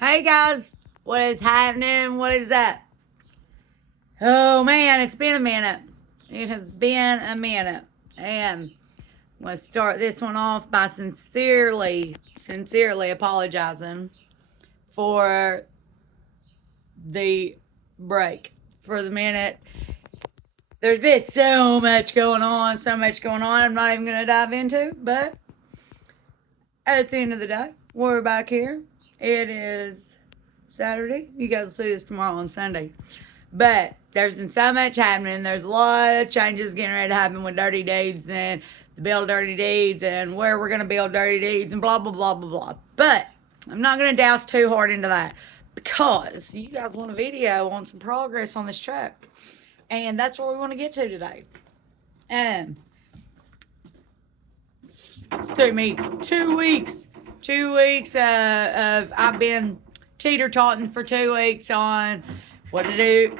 Hey guys, what is happening? What is that? Oh man, it's been a minute. It has been a minute. And I'm going to start this one off by sincerely apologizing for the break. For the minute. There's been so much going on. I'm not even going to dive into, but at the end of the day, we're back here. It is Saturday. You guys will see this tomorrow on Sunday. But there's been so much happening. There's a lot of changes getting ready to happen with Dirty Deeds and the build Dirty Deeds and where we're going to build Dirty Deeds and blah, blah, blah, blah, blah. But I'm not going to douse too hard into that because you guys want a video on some progress on this truck. And that's where we want to get to today. It's took me 2 weeks. 2 weeks of I've been teeter-totting for 2 weeks on what to do,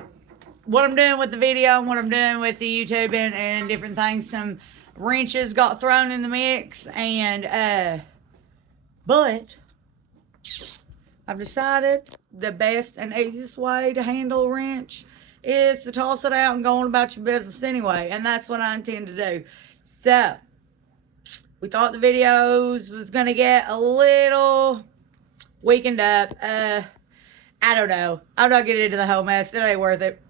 what I'm doing with the video and what I'm doing with the YouTubing and different things. Some wrenches got thrown in the mix, and but I've decided the best and easiest way to handle a wrench is to toss it out and go on about your business anyway, and that's what I intend to do. So we thought the videos was gonna get a little weakened up. I don't know. I'm not getting into the whole mess. It ain't worth it.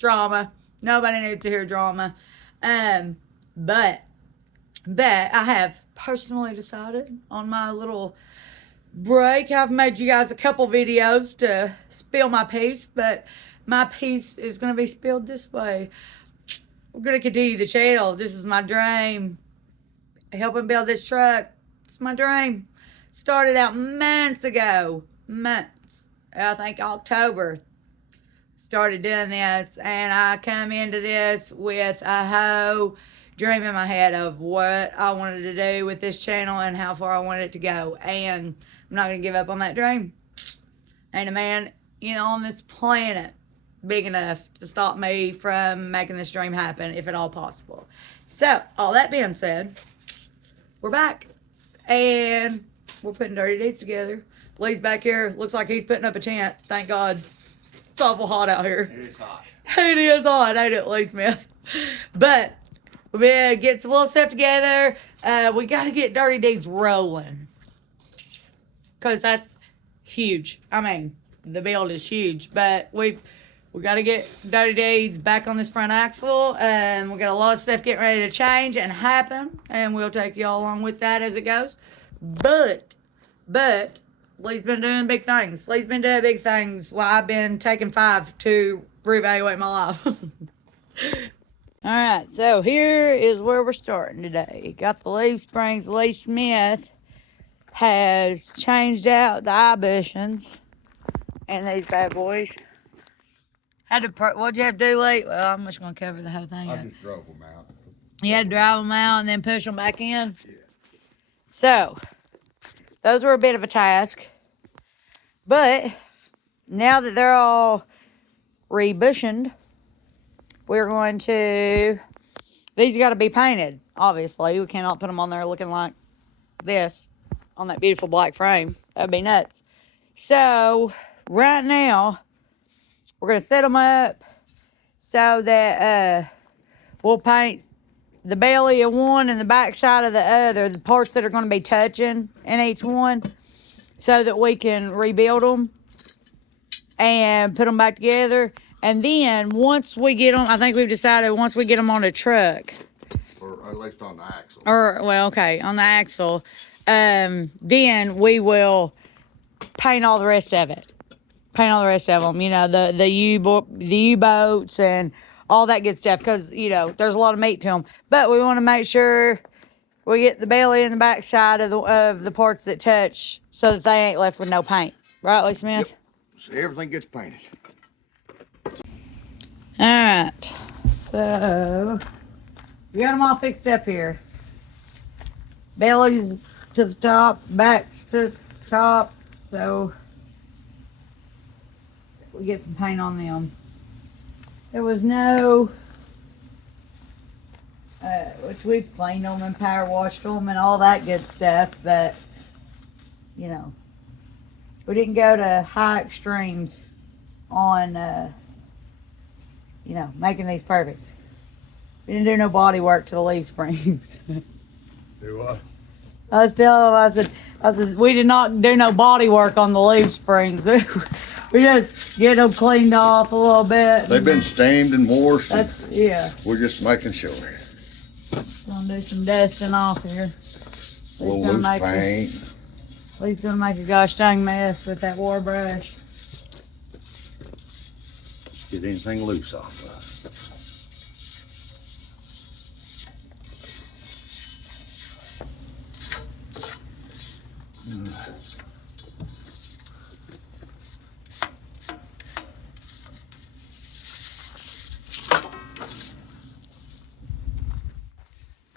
Drama. Nobody needs to hear drama. But I have personally decided on my little break. I've made you guys a couple videos to spill my piece, but my piece is going to be spilled this way. We're going to continue the channel. This is my dream. Helping build this truck. It's my dream. Started out months ago. I think October. Started doing this, and I come into this with a whole dream in my head of what I wanted to do with this channel and how far I wanted it to go. And I'm not going to give up on that dream. Ain't a man, on this planet big enough to stop me from making this dream happen, if at all possible. So, all that being said, we're back. And we're putting Dirty Deeds together. Lee's back here. Looks like he's putting up a tent. Thank God. It's awful hot out here. It is hot. It is hot, ain't it, Lee Smith? But we're going to get some little stuff together. We got to get Dirty Deeds rolling. Because that's huge. I mean, the build is huge. But we got to get Dirty Deeds back on this front axle. And we got a lot of stuff getting ready to change and happen. And we'll take you all along with that as it goes. But Lee's been doing big things. Lee's been doing big things while I've been taking 5 to reevaluate my life. Alright, so here is where we're starting today. Got the leaf springs. Lee Smith has changed out the eye bushings and these bad boys. What'd you have to do, Lee? Well, I'm just going to cover the whole thing up. I just drove them out. You had to drive them out and then push them back in? Yeah. So, those were a bit of a task. But now that they're all rebushed, we're going to, these got to be painted, obviously. We cannot put them on there looking like this on that beautiful black frame. That'd be nuts. So, right now, we're going to set them up so that we'll paint the belly of one and the back side of the other, the parts that are going to be touching in each one, so that we can rebuild them and put them back together. And then once we get them, I think we've decided once we get them on a truck, Or at least on the axle. On the axle, then we will paint all the rest of it. Paint all the rest of them, the U-boats and all that good stuff, because, there's a lot of meat to them. But we want to make sure we get the belly and the back side of the parts that touch so that they ain't left with no paint. Right, Lee Smith? Yep. So everything gets painted. Alright. So, we got them all fixed up here. Bellies to the top, backs to the top. So, we get some paint on them. There was no, which we've cleaned them and power washed them and all that good stuff, but, we didn't go to high extremes on, you know, making these perfect. We didn't do no body work to the leaf springs. Do what? I was telling him, I said, we did not do no body work on the leaf springs. We just get them cleaned off a little bit. They've been steamed and washed. That's, yeah. We're just making sure. Gonna do some dusting off here. A little loose paint. He's gonna make a gosh dang mess with that war brush. Get anything loose off of it.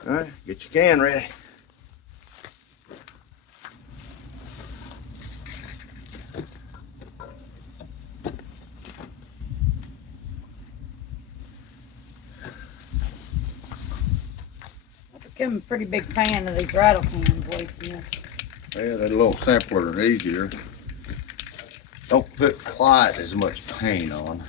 All right, get your can ready. I've become a pretty big fan of these rattle cans lately. Yeah, they're a little simpler and easier. Don't put quite as much paint on.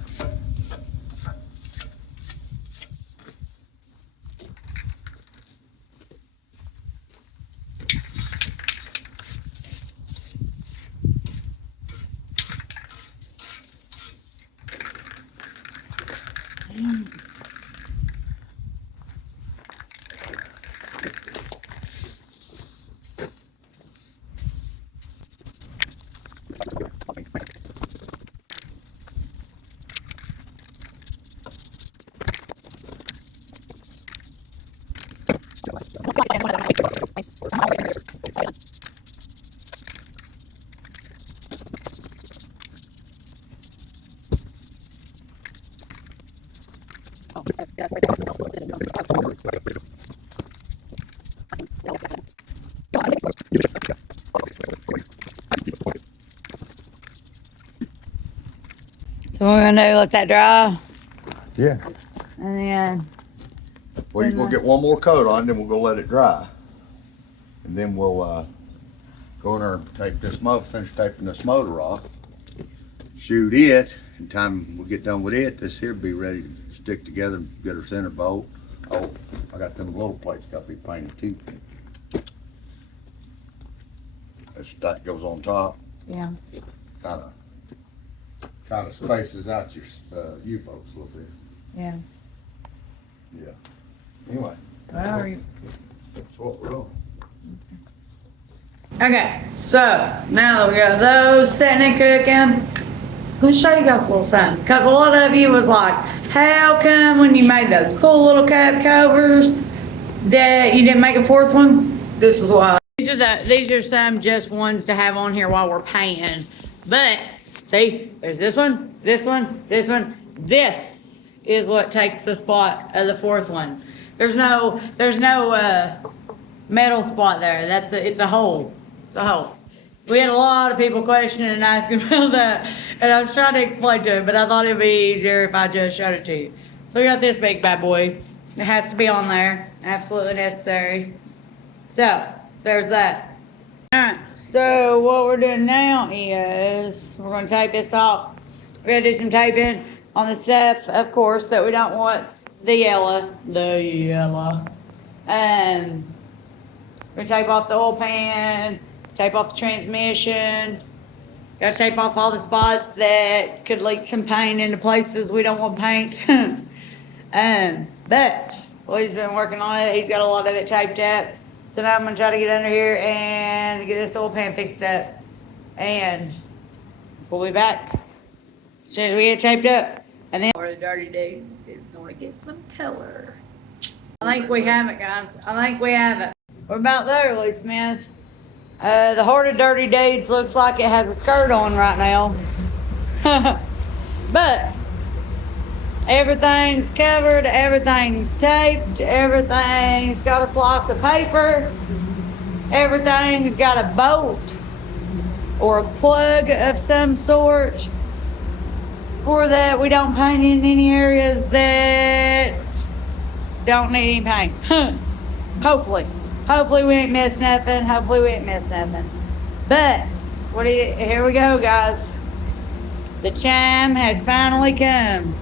So we're gonna do let that dry, Yeah. and then We'll get one more coat on, then we'll go let it dry. And then we'll go in there and tape this motor, finish taping this motor off. Shoot it, in time we get done with it, this here will be ready to stick together and get our center bolt. Oh, I got them little plates got to be painted too. That goes on top. yeah. Kind of spaces out your U-bolts a little bit. Yeah. Yeah. Anyway, Well, that's what we're on. okay, so now that we got those sitting and cooking, let me show you guys a little something. Because a lot of you was like, how come when you made those cool little cup covers that you didn't make a fourth one? This is why. These are some just ones to have on here while we're painting. But see, there's this one, this one, this one. This is what takes the spot of the fourth one. There's no metal spot there. It's a hole. It's a hole. We had a lot of people questioning and asking about that, and I was trying to explain to them, but I thought it'd be easier if I just showed it to you. So we got this big bad boy. It has to be on there. Absolutely necessary. So there's that. Alright, so what we're doing now is we're going to tape this off. We're going to do some taping on the stuff, of course, that we don't want the yellow. We're going to tape off the oil pan, tape off the transmission. Got to tape off all the spots that could leak some paint into places we don't want paint. But Willie's been working on it. He's got a lot of it taped up. So now I'm going to try to get under here and get this oil pan fixed up. And we'll be back as soon as we get it taped up. And then the Dirty Days is going to get some color. I think we have it, guys. I think we have it. We're about there, Lee Smith. The Heart of Dirty Deeds looks like it has a skirt on right now. But everything's covered, everything's taped, everything's got a slice of paper, everything's got a bolt or a plug of some sort for that we don't paint in any areas that don't need any paint. Hopefully we ain't missed nothing. But Here we go, guys. The chime has finally come.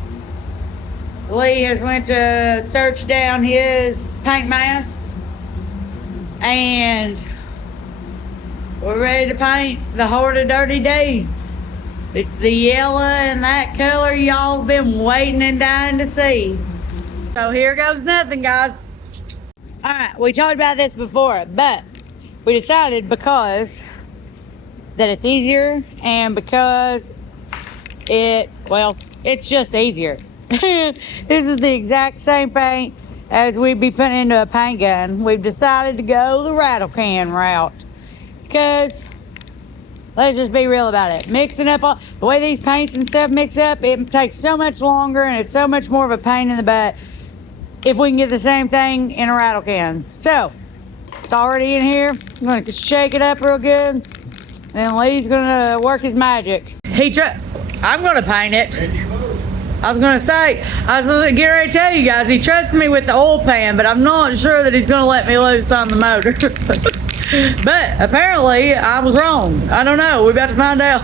Lee has went to search down his paint mask, and we're ready to paint the Horde of Dirty Deeds. It's the yellow and that color y'all been waiting and dying to see. So here goes nothing, guys. All right, we talked about this before, but we decided because that it's easier and because it's just easier. This is the exact same paint as we'd be putting into a paint gun. We've decided to go the rattle can route because let's just be real about it. Mixing up all the way these paints and stuff mix up, it takes so much longer and it's so much more of a pain in the butt if we can get the same thing in a rattle can. So it's already in here. I'm gonna shake it up real good. Then Lee's gonna work his magic. I'm gonna paint it. I was getting ready to tell you guys, he trusts me with the oil pan, but I'm not sure that he's gonna let me loose on the motor. But apparently I was wrong. I don't know, we're about to find out.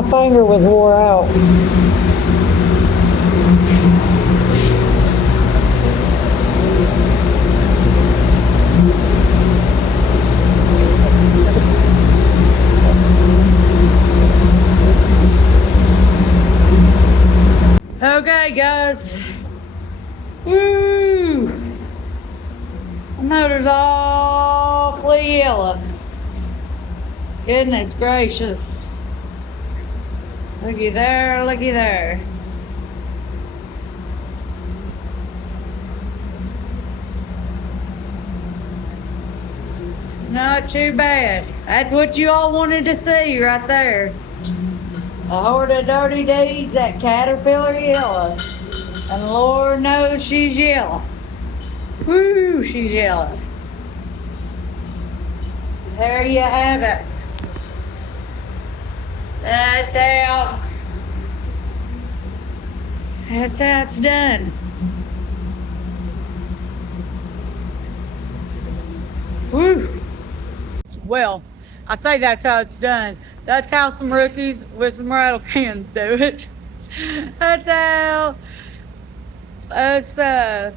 My finger was wore out. Okay, guys. Woo! The motor's awfully yellow. Goodness gracious. Looky there, looky there. Not too bad. That's what you all wanted to see right there. A horde of dirty deeds, that Caterpillar yellow. And Lord knows she's yellow. Woo, she's yellow. There you have it. That's how it's done. Woo. Well, I say that's how it's done. That's how some rookies with some rattle cans do it. That's how us, I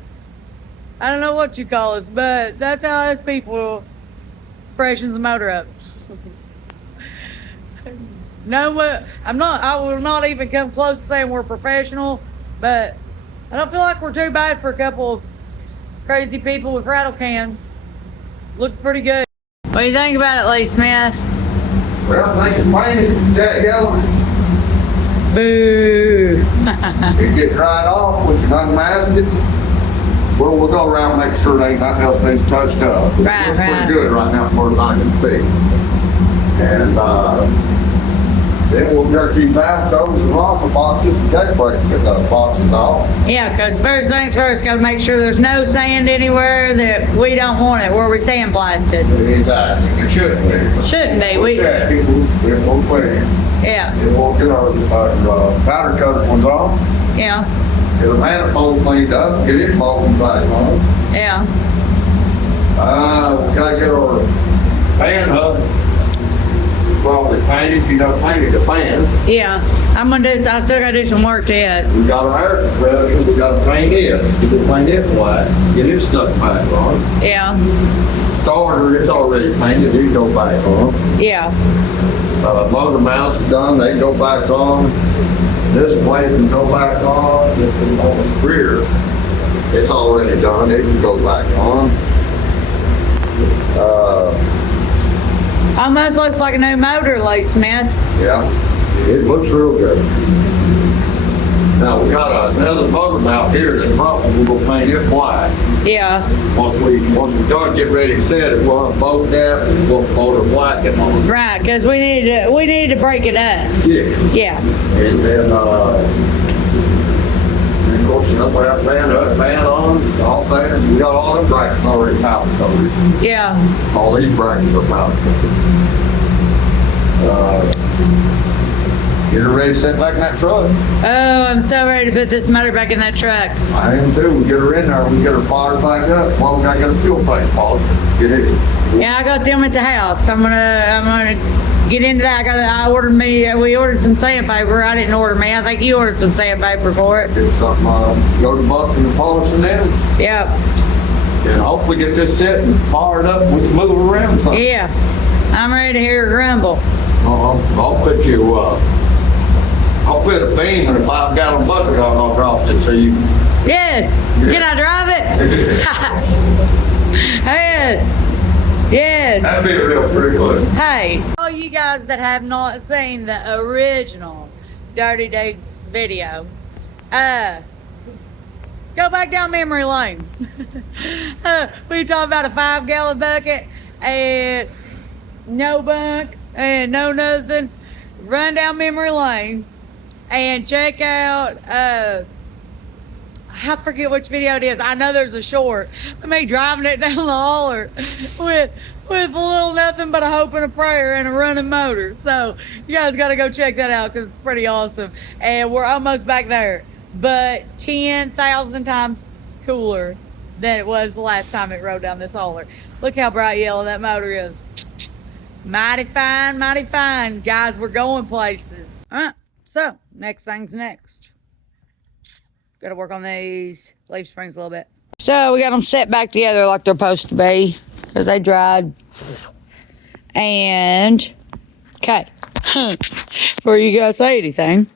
don't know what you call us, but that's how us people freshen the motor up. No, I will not even come close to saying we're professional, but I don't feel like we're too bad for a couple of crazy people with rattle cans. Looks pretty good. What do you think about it, Lee Smith? Well, I think it's painted that yellow. Boo. It get dried off, we can unmask it. Well, we'll go around and make sure there ain't nothing else that's touched up. Right, it looks right. pretty good right now, as far as I can see. And then we'll jerk these valve covers and rocker boxes and gate break the boxes off. Yeah, because first things first, gotta make sure there's no sand anywhere that we don't want it, where we sandblasted. Exactly. It shouldn't be. Shouldn't be. We'll check it. We'll clean. Yeah, Then we'll get our powder coated ones off. yeah, Get the manifold cleaned up. Get it bolted back on. yeah. We gotta get our fan hub. Probably painted, painted the fan. Yeah, I still gotta do some work to it. We got our air compressor, we gotta paint it. Get it painted black, get it stuck back on. Yeah, Starter, it's already painted, it go back on. yeah, Motor mounts are done, they go back on. This blade can go back on, this is on the rear. It's already done, it can go back on. almost looks like a new motor, Lee Smith. Yeah, it looks real good. Now we got another motor mount here that's probably we'll paint it black. Yeah, Once we done get ready to set it, we'll unbolt that and we'll motor black it on. right, because we need to break it up. Yeah. Yeah, And then of course, you know, we have fan on, all that. We got all them brackets already powder coated. yeah. All these brackets are powder coated. Get her ready to set back in that truck. Oh, I'm so ready to put this motor back in that truck. I am too. We get her in there, we get her fired back up. Well, we gotta get a fuel tank polished. Get it. Yeah, I got them at the house. I'm gonna get into that. We ordered some sandpaper. I didn't order me. I think you ordered some sandpaper for it. Get something, go to Bucking and polishing them. Yep. And hopefully get this set and fired up and we can move around some. Yeah. I'm ready to hear her grumble. I'll put you, I'll put a beam in a 5-gallon bucket on across it so you. Yes. Yeah. Can I drive it? Yes. Yes. That'd be real pretty good. Hey, all you guys that have not seen the original Dirty Deeds video, go back down memory lane. We talking about a 5-gallon bucket and no bunk and no nothing. Run down memory lane and check out, I forget which video it is. I know there's a short of me driving it down the holler with a little nothing but a hope and a prayer and a running motor. So you guys got to go check that out because it's pretty awesome. And we're almost back there, but 10,000 times cooler than it was the last time it rode down this holler. Look how bright yellow that motor is. Mighty fine, guys. We're going places. Alright, so next thing's next. Gotta work on these leaf springs a little bit. So we got them set back together like they're supposed to be, because they dried. And, okay, before you guys say anything,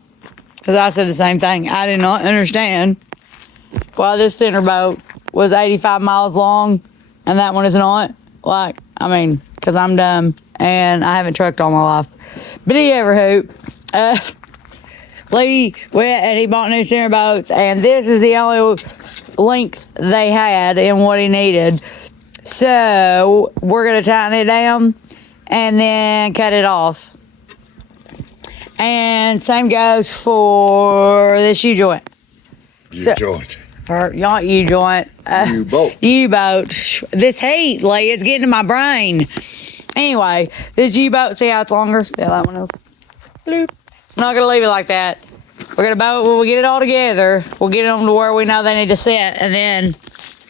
because I said the same thing, I did not understand why this center boat was 85 miles long and that one is not. Like, I mean, because I'm dumb and I haven't trucked all my life. But he ever hoop. Lee went and he bought new center boats, and this is the only length they had in what he needed. So we're gonna tighten it down and then cut it off. And same goes for this U-joint. U-joint. Or not U-joint. U-boat. U-boat. This heat, Lee, it's getting to my brain. Anyway, this U-boat, see how it's longer? See how that one is? Bloop. I'm not gonna leave it like that. We're gonna boat, when we get it all together, we'll get them to where we know they need to sit, and then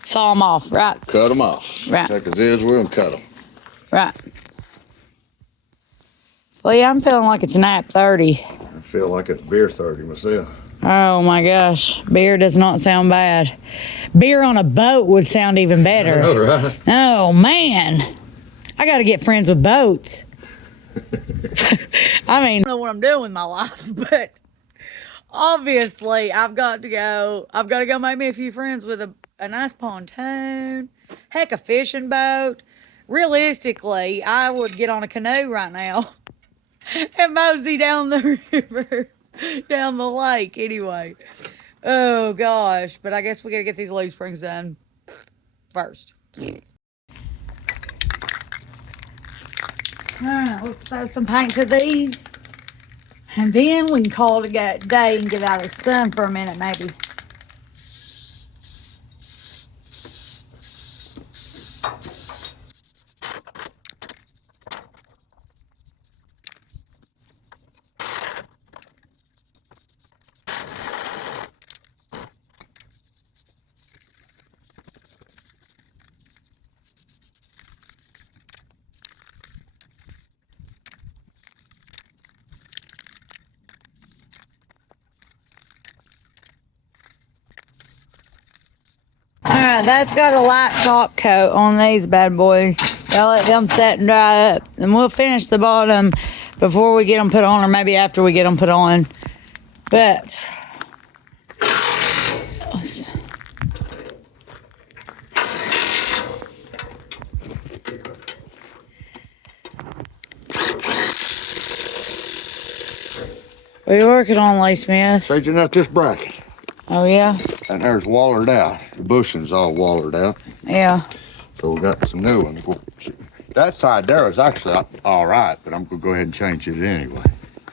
saw them off, right? Cut them off. Right. Take a zizz wheel and cut them. Right. Well, yeah, I'm feeling like it's nap 30. I feel like it's beer 30 myself. Oh my gosh, beer does not sound bad. Beer on a boat would sound even better. I know, right? Oh man, I gotta get friends with boats. I mean, I don't know what I'm doing with my life, but obviously I've got to go make me a few friends with a nice pontoon, heck, a fishing boat. Realistically, I would get on a canoe right now and mosey down the river, down the lake anyway. Oh gosh, but I guess we gotta get these leaf springs done first. Alright, let's throw some paint to these. And then we can call it a day and get out of the sun for a minute, maybe. Alright, that's got a light top coat on these bad boys. I'll let them set and dry up. And we'll finish the bottom before we get them put on, or maybe after we get them put on. But what are you working on, Lee Smith? Straightening up this bracket. Oh yeah? And there's wallered out. The bushing's all wallered out. Yeah. So we got some new ones. That side there is actually all right, but I'm gonna go ahead and change it anyway.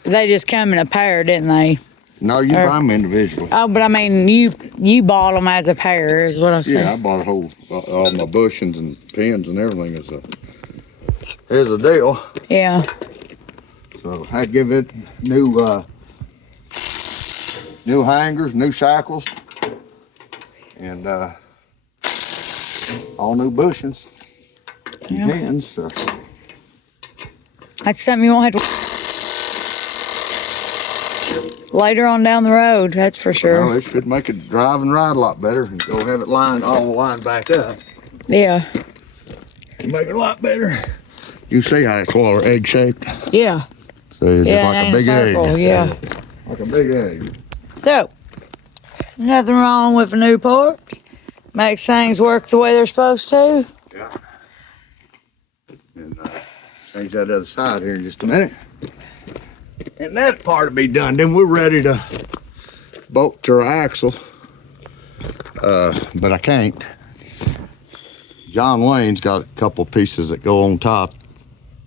They just come in a pair, didn't they? No, you buy them individually. Oh, but I mean, you bought them as a pair, is what I'm saying. Yeah, I bought all my bushings and pins and everything is a deal. Yeah. So I'd give it new hangers, new shackles, and all new bushings and pins. So. That's something you won't have to later on down the road, that's for sure. Well, it should make it drive and ride a lot better, and go have it all lined back up. Yeah. Make it a lot better. You see how it's all egg shaped? Yeah. See, it's just like a big egg. Yeah. Like a big egg. So, nothing wrong with a new part. Makes things work the way they're supposed to. Yeah. And change that other side here in just a minute. And that part will be done. Then we're ready to bolt to our axle. But I can't. John Wayne's got a couple pieces that go on top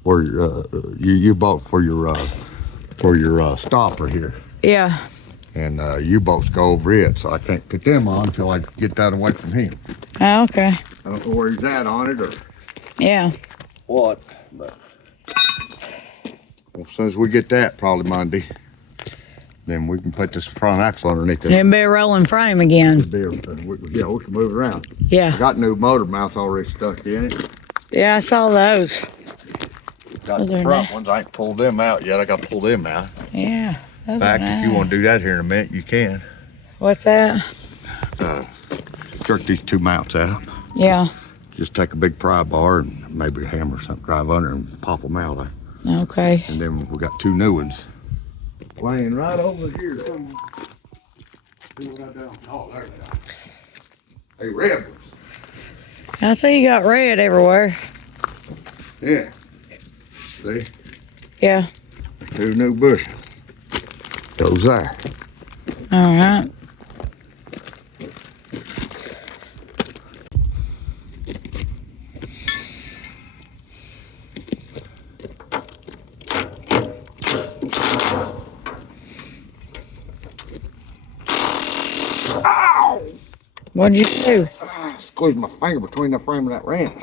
where you bought for your stopper here. Yeah. And U-boats go over it, so I can't put them on until I get that away from him. Oh, okay. I don't know where he's at on it or Yeah. what, but as soon as we get that, probably Monday, then we can put this front axle underneath this. It'll be a rolling frame again. Yeah, we can move it around. I Yeah. got new motor mounts already stuck in it. Yeah, I saw those. Got Those the are front nice. ones, I ain't pulled them out yet. I got to pull them out. Yeah. Those fact, are if you want nice. to do that here in a minute, you can. What's that? Jerk these two mounts out. Yeah. Just take a big pry bar and maybe a hammer or something, drive under and pop them out. Okay. And then we got two new ones laying right over here. See what I done? Oh, there they are. Hey, red ones. I see you got red everywhere. Yeah. See? Yeah. Two new bushes. Those there. All right. Ow! What'd you do? Squeezed my finger between the frame of that wrench.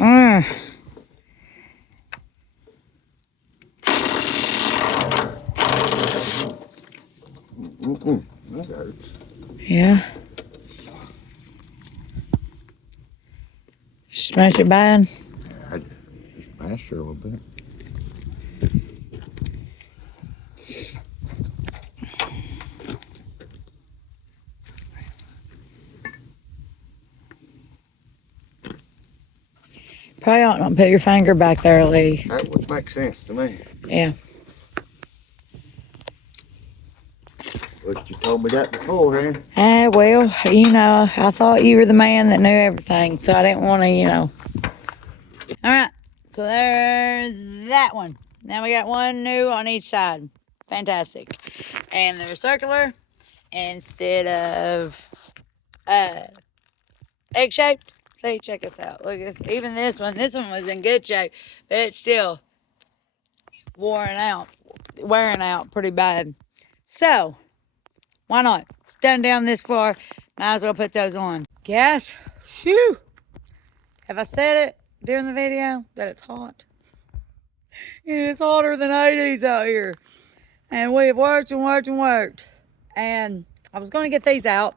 That hurts. Yeah. Smash it bad? I just mashed her a little bit. Probably ought not put your finger back there, Lee. That would make sense to me. Yeah. But you told me that beforehand. Well, you know, I thought you were the man that knew everything, so I didn't want to, you know. All right, so there's that one. Now we got one new on each side. Fantastic. And they're circular instead of egg-shaped. See, check this out. Look at this. Even this one was in good shape, but it's still wearing out pretty bad. So, why not? It's done down this far. Might as well put those on. Gas. Phew. Have I said it during the video that it's hot? It's hotter than 80s out here. And we have worked and worked and worked. And I was going to get these out.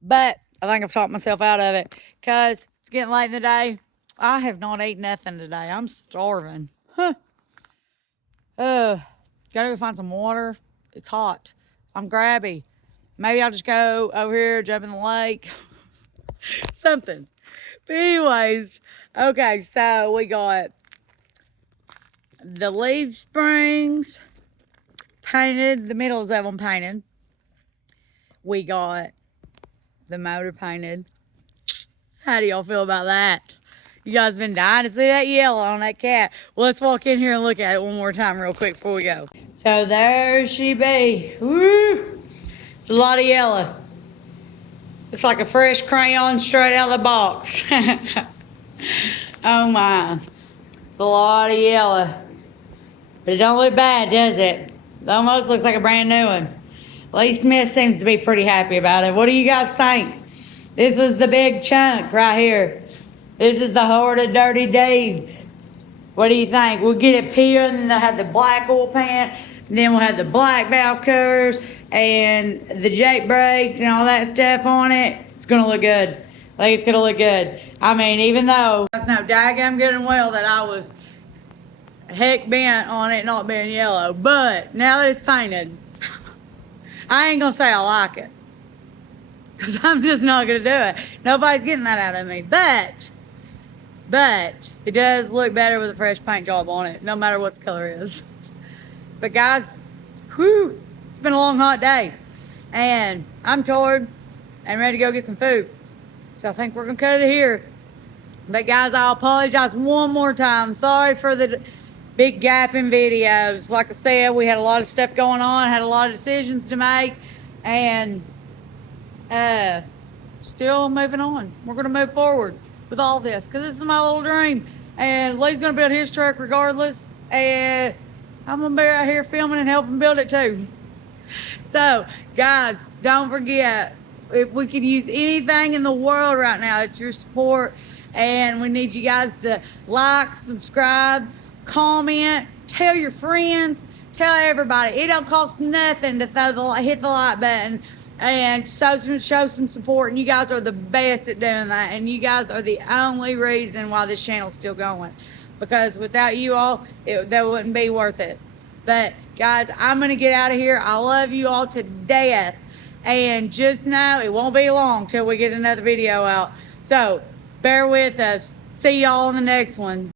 But I think I've talked myself out of it. Because it's getting late in the day. I have not eaten nothing today. I'm starving. Huh. Gotta go find some water. It's hot. I'm grabby. Maybe I'll just go over here, jump in the lake. Something. But anyways, okay, so we got the leaf springs painted, the middles of them painted. We got the motor painted. How do y'all feel about that? You guys been dying to see that yellow on that cat. Well, let's walk in here and look at it one more time real quick before we go. So there she be. Woo! It's a lot of yellow. Looks like a fresh crayon straight out of the box. Oh my. It's a lot of yellow. But it don't look bad, does it? It almost looks like a brand new one. Lee Smith seems to be pretty happy about it. What do you guys think? This was the big chunk right here. This is the heart of dirty deeds. What do you think? We'll get it peeled and they'll have the black oil pan. Then we'll have the black valve covers and the Jake brakes and all that stuff on it. It's gonna look good. I think it's gonna look good. I mean, even though I know daggum good and well that I was heck bent on it not being yellow. But now that it's painted, I ain't gonna say I like it. Because I'm just not gonna do it. Nobody's getting that out of me. But it does look better with a fresh paint job on it, no matter what the color is. But guys, whew, it's been a long hot day. And I'm tired and ready to go get some food. So I think we're gonna cut it here. But guys, I'll apologize one more time. Sorry for the big gap in videos. Like I said, we had a lot of stuff going on, had a lot of decisions to make, and still moving on. We're gonna move forward with all this because this is my little dream. And Lee's gonna build his truck regardless, and I'm gonna be out here filming and helping build it too. So guys, don't forget, if we could use anything in the world right now, it's your support. And we need you guys to like, subscribe, comment, tell your friends, tell everybody. It don't cost nothing to hit the like button and show some support. And you guys are the best at doing that. And you guys are the only reason why this channel's still going. Because without you all, that wouldn't be worth it. But guys, I'm gonna get out of here. I love you all to death. And just know it won't be long till we get another video out. So bear with us. See y'all on the next one.